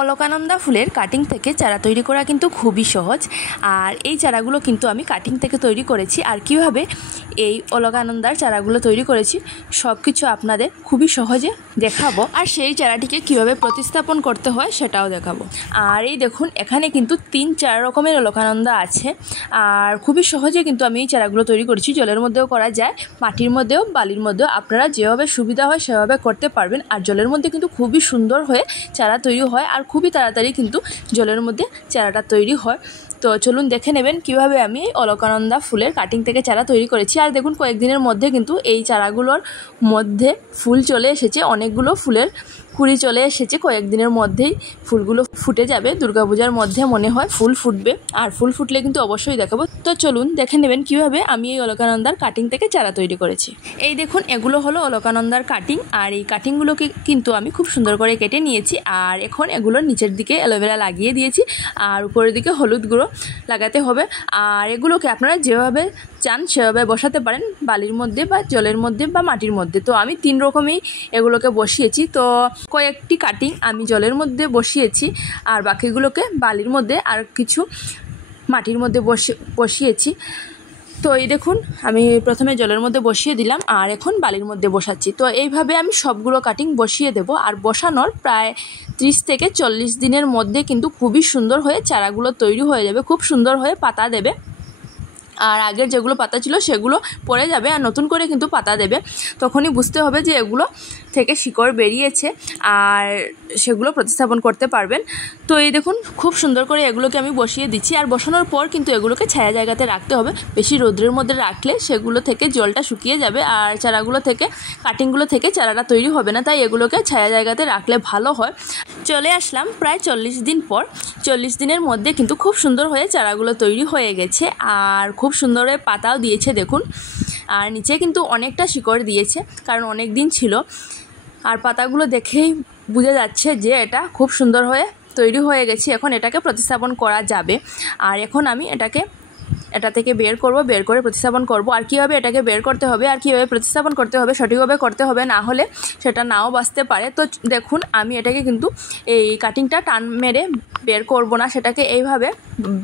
অলকানন্দা ফুলের কাটিং থেকে চারা তৈরি করা কিন্তু খুবই সহজ। আর এই চারাগুলো কিন্তু আমি কাটিং থেকে তৈরি করেছি। আর কিভাবে এই অলকানন্দার চারাগুলো তৈরি করেছি সব কিছু আপনাদের খুবই সহজে দেখাবো, আর সেই চারাটিকে কিভাবে প্রতিস্থাপন করতে হয় সেটাও দেখাবো। আর এই দেখুন, এখানে কিন্তু 3-4 রকমের অলকানন্দা আছে। আর খুবই সহজে কিন্তু আমি এই চারাগুলো তৈরি করেছি। জলের মধ্যেও করা যায়, মাটির মধ্যেও, বালির মধ্যেও, আপনারা যেভাবে সুবিধা হয় সেভাবে করতে পারবেন। আর জলের মধ্যে কিন্তু খুবই সুন্দর হয়ে চারা তৈরি হয়, আর খুবই তাড়াতাড়ি কিন্তু জলের মধ্যে চারাটা তৈরি হয়। তো চলুন দেখে নেবেন কিভাবে আমি এই অলকানন্দা ফুলের কাটিং থেকে চারা তৈরি করেছি। আর দেখুন, কয়েকদিনের মধ্যে কিন্তু এই চারাগুলোর মধ্যে ফুল চলে এসেছে, অনেকগুলো ফুলের কুড়ি চলে এসেছে। কয়েকদিনের মধ্যেই ফুলগুলো ফুটে যাবে। দুর্গাপূজার মধ্যে মনে হয় ফুল ফুটবে, আর ফুল ফুটলে কিন্তু অবশ্যই দেখাবো। তো চলুন দেখে নেবেন কিভাবে আমি এই অলকানন্দার কাটিং থেকে চারা তৈরি করেছি। এই দেখুন, এগুলো হলো অলকানন্দার কাটিং। আর এই কাটিংগুলোকে কিন্তু আমি খুব সুন্দর করে কেটে নিয়েছি। আর এখন এগুলোর নিচের দিকে অ্যালোভেরা লাগিয়ে দিয়েছি, আর উপরের দিকে হলুদ গুঁড়ো লাগাতে হবে। আর এগুলোকে আপনারা যেভাবে চান সেভাবে বসাতে পারেন, বালির মধ্যে বা জলের মধ্যে বা মাটির মধ্যে। তো আমি 3 রকমেই এগুলোকে বসিয়েছি। তো কয়েকটি কাটিং আমি জলের মধ্যে বসিয়েছি, আর বাকিগুলোকে বালির মধ্যে, আর কিছু মাটির মধ্যে বসিয়েছি। তো এই দেখুন, আমি প্রথমে জলের মধ্যে বসিয়ে দিলাম, আর এখন বালির মধ্যে বসাচ্ছি। তো এইভাবে আমি সবগুলো কাটিং বসিয়ে দেব। আর বসানোর প্রায় 30 থেকে 40 দিনের মধ্যে কিন্তু খুবই সুন্দর হয়ে চারাগুলো তৈরি হয়ে যাবে, খুব সুন্দর হয়ে পাতা দেবে। আর আগের যেগুলো পাতা ছিল সেগুলো পড়ে যাবে, আর নতুন করে কিন্তু পাতা দেবে। তখনই বুঝতে হবে যে এগুলো থেকে শিকড় বেরিয়েছে, আর সেগুলো প্রতিস্থাপন করতে পারবেন। তো এই দেখুন, খুব সুন্দর করে এগুলোকে আমি বসিয়ে দিচ্ছি। আর বসানোর পর কিন্তু এগুলোকে ছায়া জায়গাতে রাখতে হবে। বেশি রোদ্রের মধ্যে রাখলে সেগুলো থেকে জলটা শুকিয়ে যাবে, আর চারাগুলো থেকে, কাটিংগুলো থেকে চারাটা তৈরি হবে না। তাই এগুলোকে ছায়া জায়গাতে রাখলে ভালো হয়। চলে আসলাম প্রায় 40 দিন পর। 40 দিনের মধ্যে কিন্তু খুব সুন্দর হয়ে চারাগুলো তৈরি হয়ে গেছে, আর খুব সুন্দর হয়ে পাতাও দিয়েছে দেখুন। আর নিচে কিন্তু অনেকটা শিকড় দিয়েছে, কারণ অনেক দিন ছিল। আর পাতাগুলো দেখেই বোঝা যাচ্ছে যে এটা খুব সুন্দর হয়ে তৈরি হয়ে গেছে। এখন এটাকে প্রতিস্থাপন করা যাবে। আর এখন আমি এটা থেকে বের করে প্রতিস্থাপন করব। আর কীভাবে এটাকে বের করতে হবে আর কীভাবে প্রতিস্থাপন করতে হবে সঠিকভাবে করতে হবে, না হলে সেটা নাও বাঁচতে পারে। তো দেখুন, আমি এটাকে কিন্তু এই কাটিংটা টান মেরে বের করব না, সেটাকে এইভাবে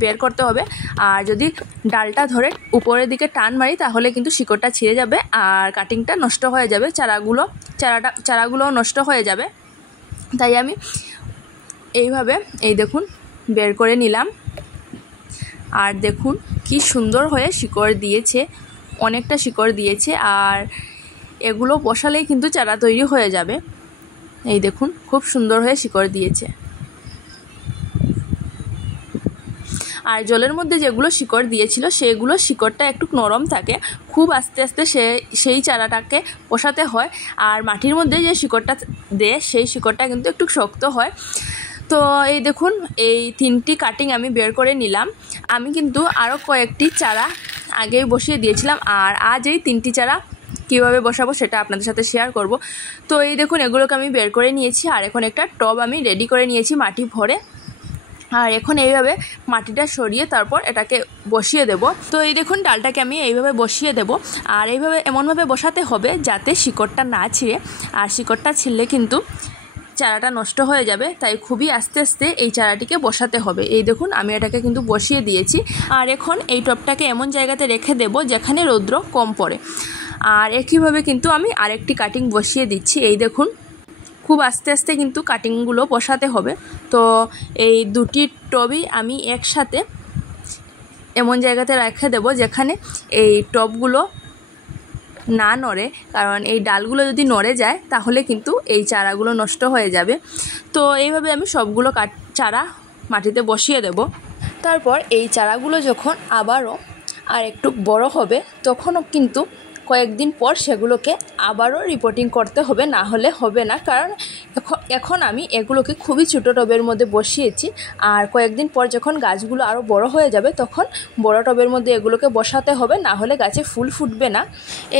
বের করতে হবে। আর যদি ডালটা ধরে উপরের দিকে টান মারি তাহলে কিন্তু শিকড়টা ছিঁড়ে যাবে, আর কাটিংটা নষ্ট হয়ে যাবে, চারাগুলো নষ্ট হয়ে যাবে। তাই আমি এইভাবে, এই দেখুন, বের করে নিলাম। আর দেখুন কি সুন্দর হয়ে শিকড় দিয়েছে, অনেকটা শিকড় দিয়েছে। আর এগুলো বসালেই কিন্তু চারা তৈরি হয়ে যাবে। এই দেখুন, খুব সুন্দর হয়ে শিকড় দিয়েছে। আর জলের মধ্যে যেগুলো শিকড় দিয়েছিল সেগুলো শিকড়টা একটু নরম থাকে, খুব আস্তে আস্তে সেই চারাটাকে বসাতে হয়। আর মাটির মধ্যে যে শিকড়টা দেয় সেই শিকড়টা কিন্তু একটু শক্ত হয়। তো এই দেখুন, এই 3টি কাটিং আমি বের করে নিলাম। আমি কিন্তু আরও কয়েকটি চারা আগেই বসিয়ে দিয়েছিলাম, আর আজ এই 3টি চারা কীভাবে বসাবো সেটা আপনাদের সাথে শেয়ার করব। তো এই দেখুন, এগুলোকে আমি বের করে নিয়েছি। আর এখন একটা টব আমি রেডি করে নিয়েছি মাটি ভরে। আর এখন এইভাবে মাটিটা সরিয়ে তারপর এটাকে বসিয়ে দেব। তো এই দেখুন, ডালটাকে আমি এইভাবে বসিয়ে দেব। আর এইভাবে এমনভাবে বসাতে হবে যাতে শিকড়টা না ছিঁড়ে, আর শিকড়টা ছিঁড়লে কিন্তু চারাটা নষ্ট হয়ে যাবে। তাই খুবই আস্তে আস্তে এই চারাটিকে বসাতে হবে। এই দেখুন, আমি এটাকে কিন্তু বসিয়ে দিয়েছি। আর এখন এই টবটাকে এমন জায়গাতে রেখে দেব যেখানে রৌদ্র কম পড়ে। আর একইভাবে কিন্তু আমি আরেকটি কাটিং বসিয়ে দিচ্ছি। এই দেখুন, খুব আস্তে আস্তে কিন্তু কাটিংগুলো বসাতে হবে। তো এই 2টি টবই আমি একসাথে এমন জায়গাতে রেখে দেব যেখানে এই টবগুলো না নড়ে, কারণ এই ডালগুলো যদি নড়ে যায় তাহলে কিন্তু এই চারাগুলো নষ্ট হয়ে যাবে। তো এইভাবে আমি সবগুলো চারা মাটিতে বসিয়ে দেব। তারপর এই চারাগুলো যখন আবারও আর একটু বড় হবে তখনও কিন্তু কয়েকদিন পর সেগুলোকে আবারও রিপোর্টিং করতে হবে, না হলে হবে না। কারণ এখন আমি এগুলোকে খুবই ছোটো টবের মধ্যে বসিয়েছি। আর কয়েকদিন পর যখন গাছগুলো আরও বড় হয়ে যাবে তখন বড় টবের মধ্যে এগুলোকে বসাতে হবে, না হলে গাছে ফুল ফুটবে না।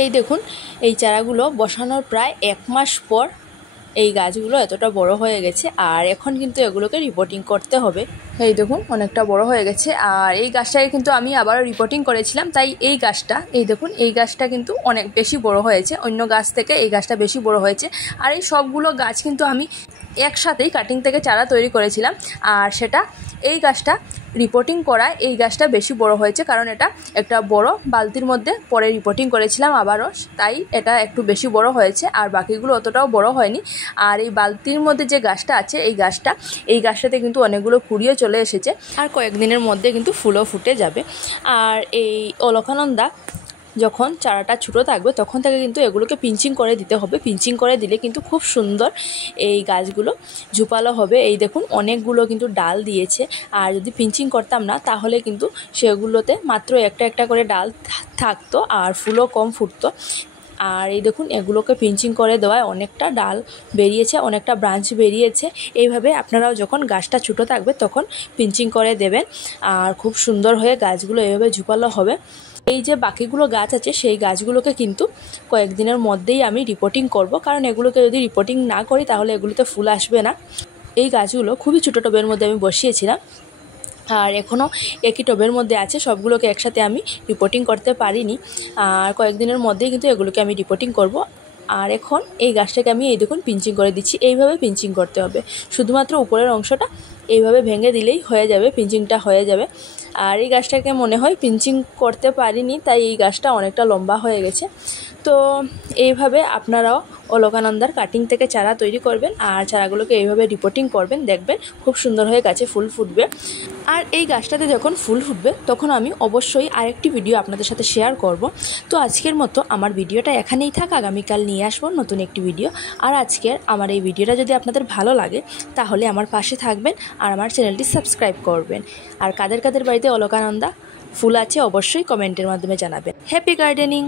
এই দেখুন, এই চারাগুলো বসানোর প্রায় 1 মাস পর এই গাছগুলো এতটা বড় হয়ে গেছে। আর এখন কিন্তু এগুলোকে রিপোর্টিং করতে হবে। এই দেখুন, অনেকটা বড় হয়ে গেছে। আর এই গাছটাকে কিন্তু আমি আবার রিপোর্টিং করেছিলাম, তাই এই গাছটা, এই দেখুন, এই গাছটা কিন্তু অনেক বেশি বড় হয়েছে। অন্য গাছ থেকে এই গাছটা বেশি বড় হয়েছে। আর এই সবগুলো গাছ কিন্তু আমি একসাথেই কাটিং থেকে চারা তৈরি করেছিলাম। আর সেটা এই গাছটা রিপোর্টিং করায় এই গাছটা বেশি বড় হয়েছে, কারণ এটা একটা বড় বালতির মধ্যে পরে রিপোর্টিং করেছিলাম আবারও, তাই এটা একটু বেশি বড় হয়েছে। আর বাকিগুলো অতটাও বড় হয়নি। আর এই বালতির মধ্যে যে গাছটা আছে এই গাছটাতে কিন্তু অনেকগুলো কুড়িয়ে চলে এসেছে, আর কয়েকদিনের মধ্যে কিন্তু ফুলও ফুটে যাবে। আর এই অলকানন্দা যখন চারাটা ছোটো থাকবে তখন থেকে কিন্তু এগুলোকে পিঞ্চিং করে দিতে হবে। পিঞ্চিং করে দিলে কিন্তু খুব সুন্দর এই গাছগুলো ঝুপালো হবে। এই দেখুন অনেকগুলো কিন্তু ডাল দিয়েছে, আর যদি পিঞ্চিং করতাম না তাহলে কিন্তু সেগুলোতে মাত্র একটা একটা করে ডাল থাকতো আর ফুলও কম ফুটতো। আর এই দেখুন এগুলোকে পিঞ্চিং করে দেওয়ায় অনেকটা ডাল বেরিয়েছে, অনেকটা ব্রাঞ্চ বেরিয়েছে। এইভাবে আপনারাও যখন গাছটা ছোটো থাকবে তখন পিঞ্চিং করে দেবেন, আর খুব সুন্দর হয়ে গাছগুলো এইভাবে ঝুপালো হবে। এই যে বাকিগুলো গাছ আছে সেই গাছগুলোকে কিন্তু কয়েকদিনের মধ্যেই আমি রিপোর্টিং করব, কারণ এগুলোকে যদি রিপোর্টিং না করি তাহলে এগুলোতে ফুল আসবে না। এই গাছগুলো খুবই ছোটো টবের মধ্যে আমি বসিয়েছিলাম, আর এখনও একই টবের মধ্যে আছে। সবগুলোকে একসাথে আমি রিপোর্টিং করতে পারিনি, আর কয়েকদিনের মধ্যেই কিন্তু এগুলোকে আমি রিপোর্টিং করব। আর এখন এই গাছটাকে আমি এই দেখুন পিঞ্চিং করে দিচ্ছি। এইভাবে পিঞ্চিং করতে হবে, শুধুমাত্র উপরের অংশটা এইভাবে ভেঙে দিলেই হয়ে যাবে, পিঞ্চিংটা হয়ে যাবে। আর এই গাছটাকে মনে হয় পিঞ্চিং করতে পারিনি, তাই এই গাছটা অনেকটা লম্বা হয়ে গেছে। তো এইভাবে আপনারাও অলকানন্দার কাটিং থেকে চারা তৈরি করবেন, আর চারাগুলোকে এইভাবে রিপোর্টিং করবেন, দেখবেন খুব সুন্দর হয়ে গাছে ফুল ফুটবে। আর এই গাছটাতে যখন ফুল ফুটবে তখন আমি অবশ্যই আরেকটি ভিডিও আপনাদের সাথে শেয়ার করব। তো আজকের মতো আমার ভিডিওটা এখানেই থাক, আগামীকাল নিয়ে আসবো নতুন একটি ভিডিও। আর আজকের আমার এই ভিডিওটা যদি আপনাদের ভালো লাগে তাহলে আমার পাশে থাকবেন আর আমার চ্যানেলটি সাবস্ক্রাইব করবেন। আর কাদের কাদের বাড়িতে অলকানন্দা ফুল আছে অবশ্যই কমেন্টের মাধ্যমে জানাবেন। Happy gardening.